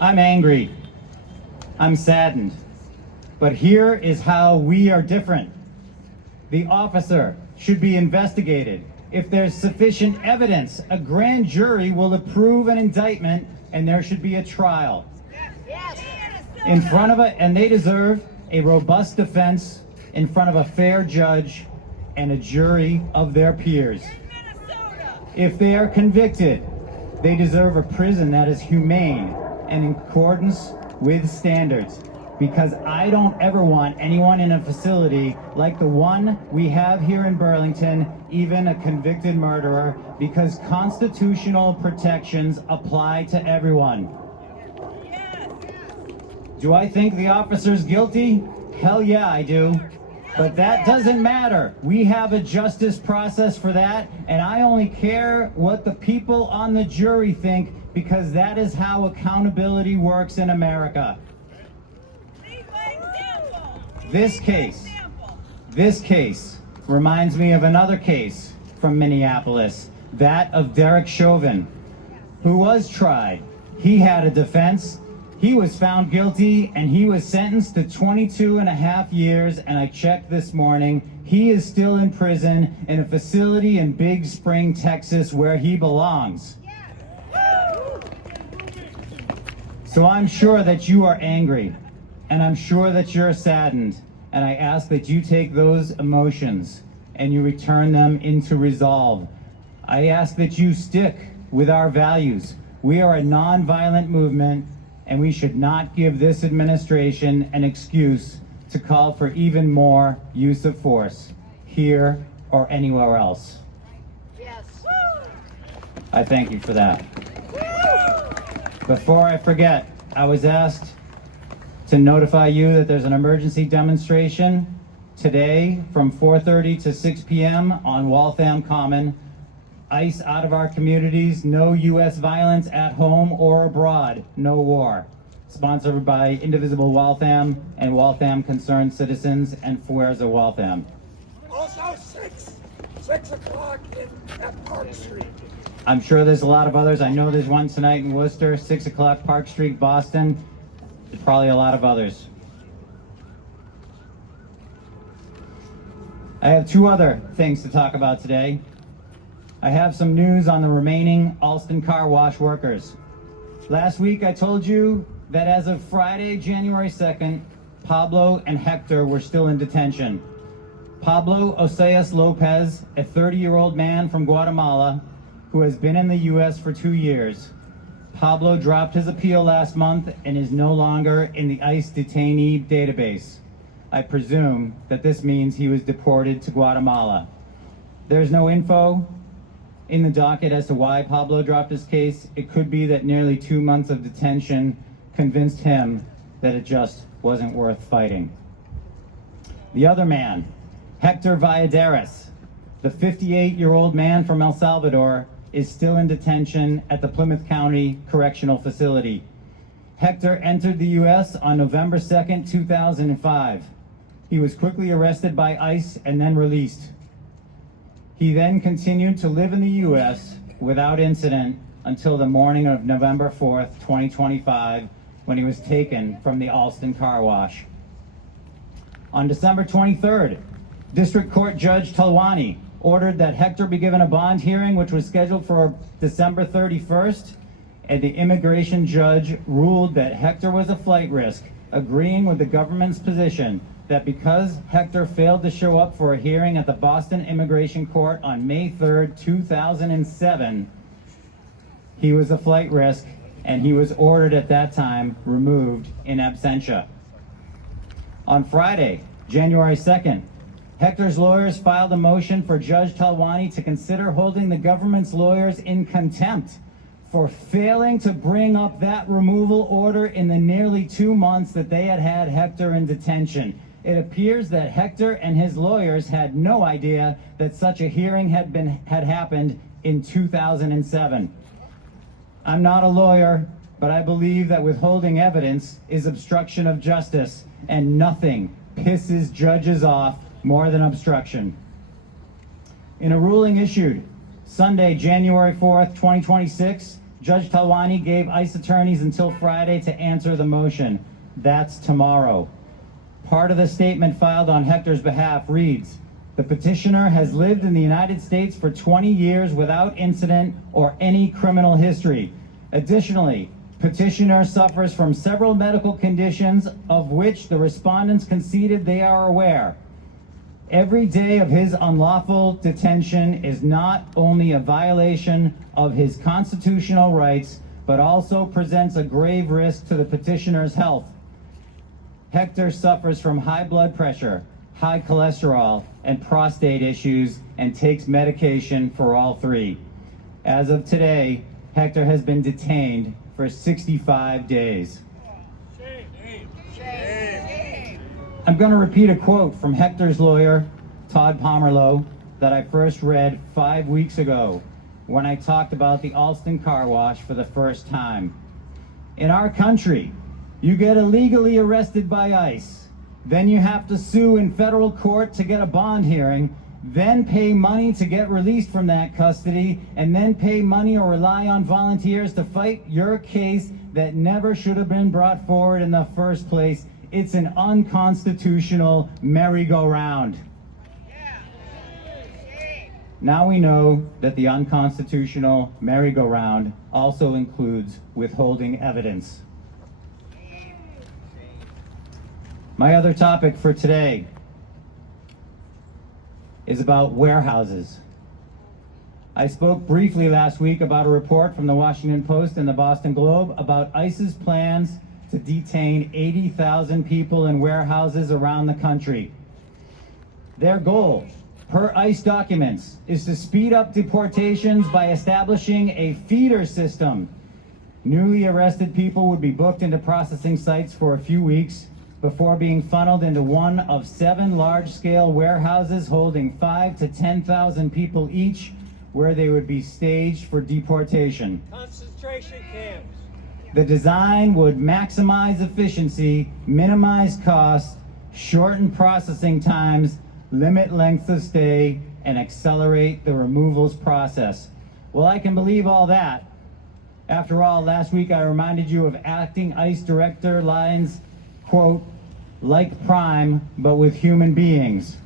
I'm angry. I'm saddened. But here is how we are different. The officer should be investigated. If there's sufficient evidence, a grand jury will approve an indictment and there should be a trial. In front of and they deserve a robust defense in front of a fair judge and a jury of their peers. If they are convicted, they deserve a prison that is humane and in accordance with standards. Because I don't ever want anyone in a facility like the one we have here in Burlington, even a convicted murderer, because constitutional protections apply to everyone. Do I think the officer's guilty? Hell yeah, I do. But that doesn't matter. We have a justice process for that, and I only care what the people on the jury think, because that is how accountability works in America. This case reminds me of another case from Minneapolis, that of Derek Chauvin, who was tried. He had a defense. He was found guilty and he was sentenced to 22 and a half years, and I checked this morning, he is still in prison in a facility in Big Spring, Texas, where he belongs. So I'm sure that you are angry, and I'm sure that you're saddened, and I ask that you take those emotions and you return them into resolve. I ask that you stick with our values. We are a nonviolent movement, and we should not give this administration an excuse to call for even more use of force here or anywhere else. Yes. I thank you for that. Before I forget, I was asked to notify you that there's an emergency demonstration today from 4:30 to 6 p.m. on Waltham Common. ICE out of our communities, no U.S. violence at home or abroad, no war. Sponsored by Indivisible Waltham and Waltham Concerned Citizens and Fuerza Waltham. Also 6 o'clock at Park Street. I'm sure there's a lot of others. I know there's one tonight in Worcester, 6 o'clock Park Street, Boston. There's probably a lot of others. I have two other things to talk about today. I have some news on the remaining Alston Car Wash workers. Last week I told you that as of Friday, January 2nd, Pablo and Hector were still in detention. Pablo Oseas Lopez, a 30-year-old man from Guatemala who has been in the U.S. for 2 years. Pablo dropped his appeal last month and is no longer in the ICE detainee database. I presume that this means he was deported to Guatemala. There's no info in the docket as to why Pablo dropped his case. It could be that nearly 2 months of detention convinced him that it just wasn't worth fighting. The other man, Hector Valladares, the 58-year-old man from El Salvador, is still in detention at the Plymouth County Correctional Facility. Hector entered the U.S. on November 2nd, 2005. He was quickly arrested by ICE and then released. He then continued to live in the U.S. without incident until the morning of November 4th, 2025, when he was taken from the Alston Car Wash. On December 23rd, District Court Judge Talwani ordered that Hector be given a bond hearing, which was scheduled for December 31st, and the immigration judge ruled that Hector was a flight risk, agreeing with the government's position that because Hector failed to show up for a hearing at the Boston Immigration Court on May 3rd, 2007, he was a flight risk, and he was ordered at that time removed in absentia. On Friday, January 2nd, Hector's lawyers filed a motion for Judge Talwani to consider holding the government's lawyers in contempt for failing to bring up that removal order in the nearly 2 months that they had had Hector in detention. It appears that Hector and his lawyers had no idea that such a hearing had happened in 2007. I'm not a lawyer, but I believe that withholding evidence is obstruction of justice, and nothing pisses judges off more than obstruction. In a ruling issued Sunday, January 4th, 2026, Judge Talwani gave ICE attorneys until Friday to answer the motion. That's tomorrow. Part of the statement filed on Hector's behalf reads, "The petitioner has lived in the United States for 20 years without incident or any criminal history. Additionally, petitioner suffers from several medical conditions of which the respondents conceded they are aware. Every day of his unlawful detention is not only a violation of his constitutional rights, but also presents a grave risk to the petitioner's health. Hector suffers from high blood pressure, high cholesterol, and prostate issues and takes medication for all three. As of today, Hector has been detained for 65 days." I'm going to repeat a quote from Hector's lawyer, Todd Pomerlow, that I first read 5 weeks ago when I talked about the Alston Car Wash for the first time. "In our country, you get illegally arrested by ICE, then you have to sue in federal court to get a bond hearing, then pay money to get released from that custody, and then pay money or rely on volunteers to fight your case that never should have been brought forward in the first place. It's an unconstitutional merry-go-round." Now we know that the unconstitutional merry-go-round also includes withholding evidence. My other topic for today is about warehouses. I spoke briefly last week about a report from the Washington Post and the Boston Globe about ICE's plans to detain 80,000 people in warehouses around the country. Their goal, per ICE documents, is to speed up deportations by establishing a feeder system. Newly arrested people would be booked into processing sites for a few weeks before being funneled into one of 7 large-scale warehouses holding 5,000 to 10,000 people each, where they would be staged for deportation. Concentration camps. The design would maximize efficiency, minimize costs, shorten processing times, limit lengths of stay, and accelerate the removals process. Well, I can believe all that. After all, last week I reminded you of acting ICE Director Lyons' quote, "like Prime, but with human beings."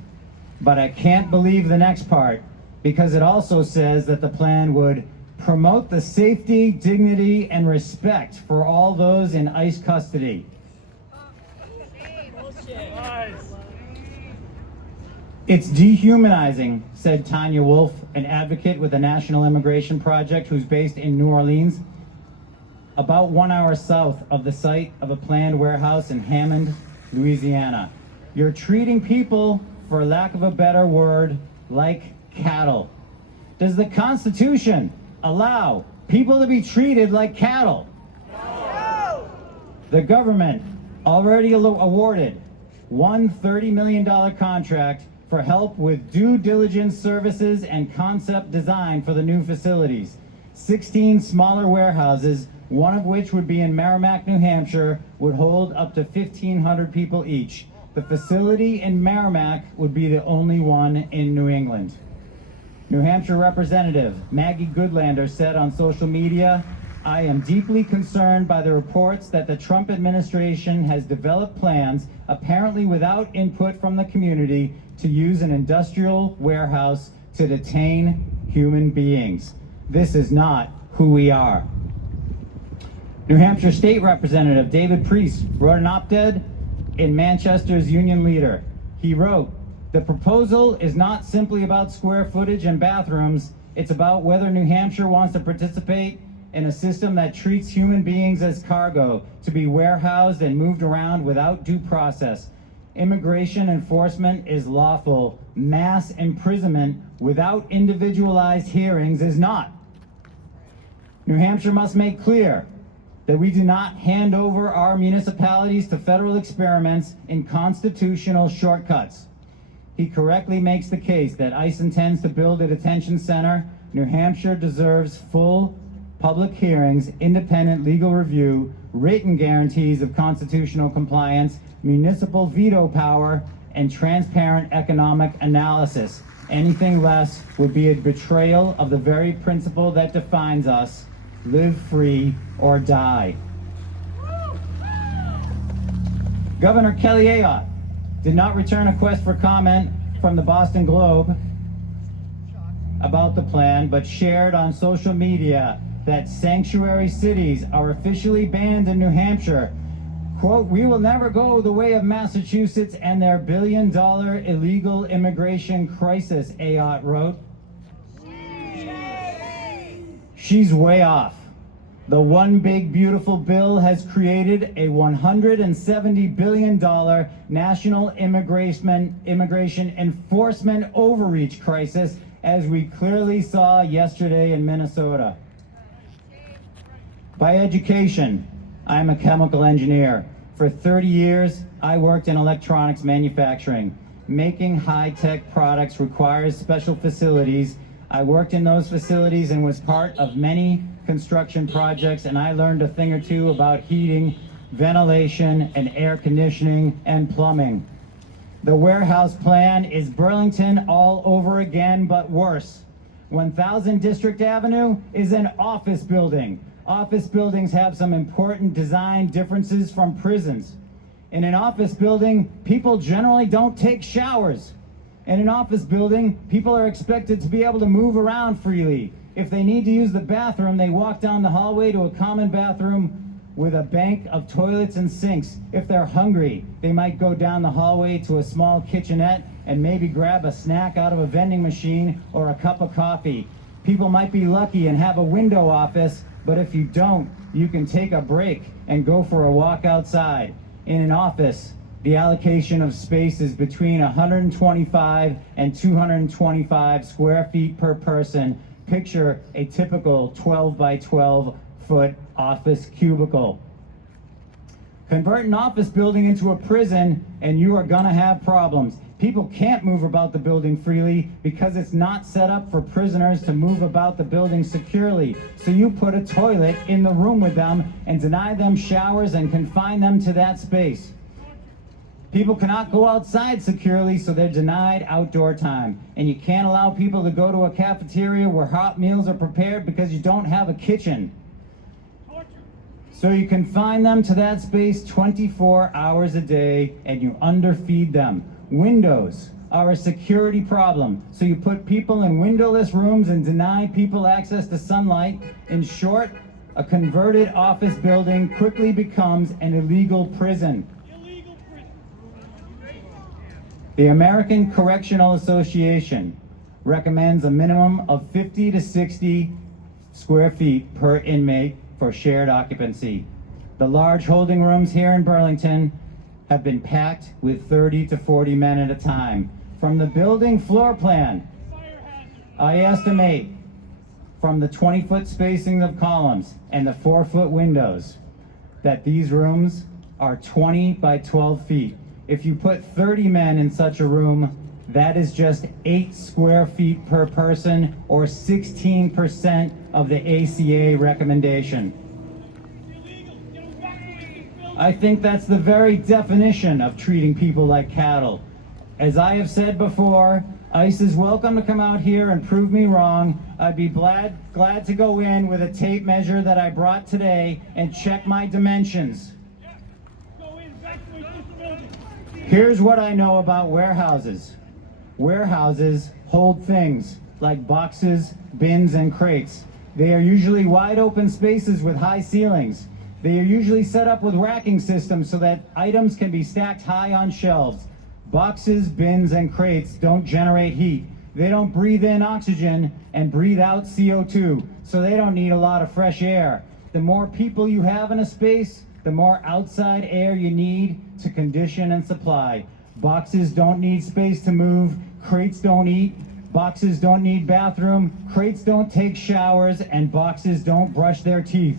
But I can't believe the next part, because it also says that the plan would promote the safety, dignity, and respect for all those in ICE custody. "It's dehumanizing," said Tanya Wolf, an advocate with the National Immigration Project who's based in New Orleans, about 1 hour south of the site of a planned warehouse in Hammond, Louisiana. "You're treating people, for lack of a better word, like cattle. Does the Constitution allow people to be treated like cattle?" No. The government already awarded one $30 million contract for help with due diligence services and concept design for the new facilities. 16 smaller warehouses, one of which would be in Merrimack, New Hampshire, would hold up to 1,500 people each. The facility in Merrimack would be the only one in New England. New Hampshire Representative Maggie Goodlander said on social media, "I am deeply concerned by the reports that the Trump administration has developed plans, apparently without input from the community, to use an industrial warehouse to detain human beings. This is not who we are." New Hampshire State Representative David Priest wrote an op-ed in Manchester's Union Leader. He wrote, "The proposal is not simply about square footage and bathrooms, it's about whether New Hampshire wants to participate in a system that treats human beings as cargo, to be warehoused and moved around without due process. Immigration enforcement is lawful. Mass imprisonment without individualized hearings is not. New Hampshire must make clear that we do not hand over our municipalities to federal experiments in constitutional shortcuts." He correctly makes the case that ICE intends to build a detention center. New Hampshire deserves full public hearings, independent legal review, written guarantees of constitutional compliance, municipal veto power, and transparent economic analysis. Anything less would be a betrayal of the very principle that defines us, live free or die. Governor Kelly Ayotte did not return a request for comment from the Boston Globe about the plan, but shared on social media that sanctuary cities are officially banned in New Hampshire. Quote, "We will never go the way of Massachusetts and their billion-dollar illegal immigration crisis," Ayotte wrote. She's way off. The One Big Beautiful Bill has created a $170 billion national immigration enforcement overreach crisis, as we clearly saw yesterday in Minnesota. By education, I'm a chemical engineer. For 30 years, I worked in electronics manufacturing. Making high-tech products requires special facilities. I worked in those facilities and was part of many construction projects, and I learned a thing or two about heating, ventilation, and air conditioning and plumbing. The warehouse plan is Burlington all over again, but worse. 1000 District Avenue is an office building. Office buildings have some important design differences from prisons. In an office building, people generally don't take showers. In an office building, people are expected to be able to move around freely. If they need to use the bathroom, they walk down the hallway to a common bathroom with a bank of toilets and sinks. If they're hungry, they might go down the hallway to a small kitchenette and maybe grab a snack out of a vending machine or a cup of coffee. People might be lucky and have a window office, but if you don't, you can take a break and go for a walk outside. In an office, the allocation of space is between 125 and 225 square feet per person. Picture a typical 12 by 12 foot office cubicle. Convert an office building into a prison and you are gonna have problems. People can't move about the building freely because it's not set up for prisoners to move about the building securely. So you put a toilet in the room with them and deny them showers and confine them to that space. People cannot go outside securely, so they're denied outdoor time. And you can't allow people to go to a cafeteria where hot meals are prepared because you don't have a kitchen. So you confine them to that space 24 hours a day and you underfeed them. Windows are a security problem. So you put people in windowless rooms and deny people access to sunlight. In short, a converted office building quickly becomes an illegal prison. The American Correctional Association recommends a minimum of 50 to 60 square feet per inmate for shared occupancy. The large holding rooms here in Burlington have been packed with 30 to 40 men at a time. From the building floor plan, I estimate from the 20-foot spacing of columns and the 4-foot windows that these rooms are 20 by 12 feet. If you put 30 men in such a room, that is just 8 square feet per person, or 16% of the ACA recommendation. I think that's the very definition of treating people like cattle. As I have said before, ICE is welcome to come out here and prove me wrong. I'd be glad to go in with a tape measure that I brought today and check my dimensions. Here's what I know about warehouses. Warehouses hold things like boxes, bins, and crates. They are usually wide open spaces with high ceilings. They are usually set up with racking systems so that items can be stacked high on shelves. Boxes, bins, and crates don't generate heat. They don't breathe in oxygen and breathe out CO2, so they don't need a lot of fresh air. The more people you have in a space, the more outside air you need to condition and supply. Boxes don't need space to move, crates don't eat, boxes don't need bathroom, crates don't take showers, and boxes don't brush their teeth.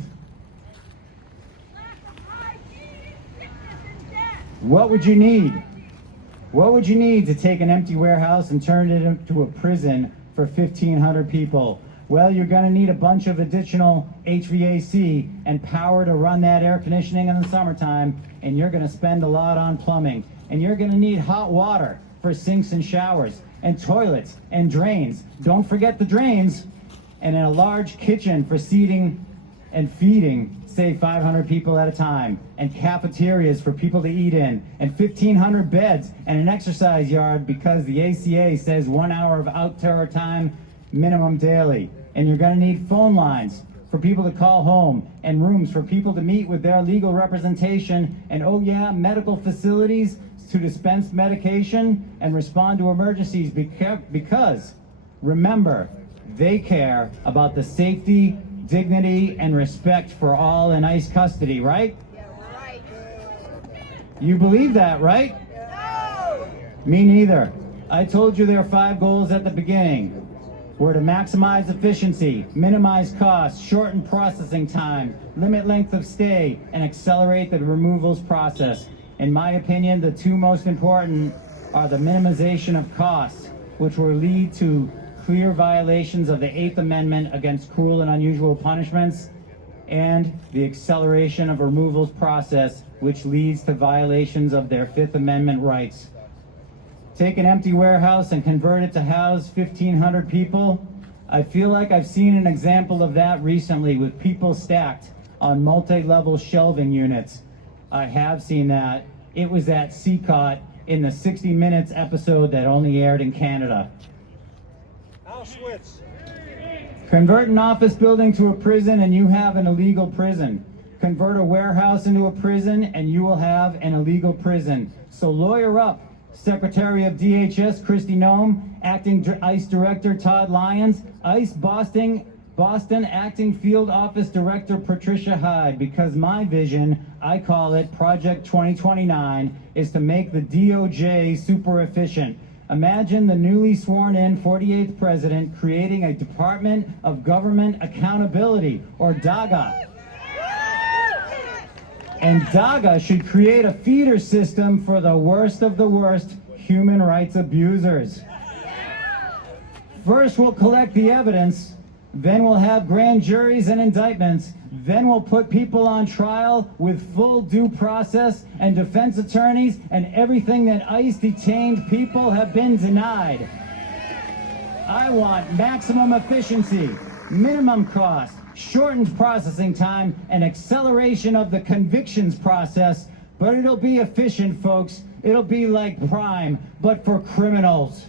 What would you need? What would you need to take an empty warehouse and turn it into a prison for 1,500 people? Well, you're going to need a bunch of additional HVAC and power to run that air conditioning in the summertime, and you're going to spend a lot on plumbing. And you're going to need hot water for sinks and showers, and toilets and drains. Don't forget the drains. And a large kitchen for seating and feeding, say, 500 people at a time, and cafeterias for people to eat in, and 1,500 beds, and an exercise yard because the ACA says 1 hour of outdoor time minimum daily. And you're going to need phone lines for people to call home, and rooms for people to meet with their legal representation, and oh yeah, medical facilities to dispense medication and respond to emergencies because remember, they care about the safety, dignity, and respect for all in ICE custody, right? Yeah, right. You believe that, right? No! Me neither. I told you there are 5 goals at the beginning. We're to maximize efficiency, minimize costs, shorten processing time, limit length of stay, and accelerate the removals process. In my opinion, the 2 most important are the minimization of costs, which will lead to clear violations of the 8th Amendment against cruel and unusual punishments, and the acceleration of removals process, which leads to violations of their 5th Amendment rights. Take an empty warehouse and convert it to house 1,500 people. I feel like I've seen an example of that recently with people stacked on multi-level shelving units. I have seen that. It was at CCOT in the 60 Minutes episode that only aired in Canada. Auschwitz. Convert an office building to a prison and you have an illegal prison. Convert a warehouse into a prison and you will have an illegal prison. So lawyer up. Secretary of DHS Kristi Noem, Acting ICE Director Todd Lyons, ICE Boston Acting Field Office Director Patricia Hyde, because my vision, I call it Project 2029, is to make the DOJ super efficient. Imagine the newly sworn in 48th President creating a Department of Government Accountability, or DAGA. And DAGA should create a feeder system for the worst of the worst human rights abusers. First, we'll collect the evidence, then we'll have grand juries and indictments, then we'll put people on trial with full due process and defense attorneys and everything that ICE detained people have been denied. I want maximum efficiency, minimum cost, shortened processing time, and acceleration of the convictions process, but it'll be efficient, folks. It'll be like Prime, but for criminals.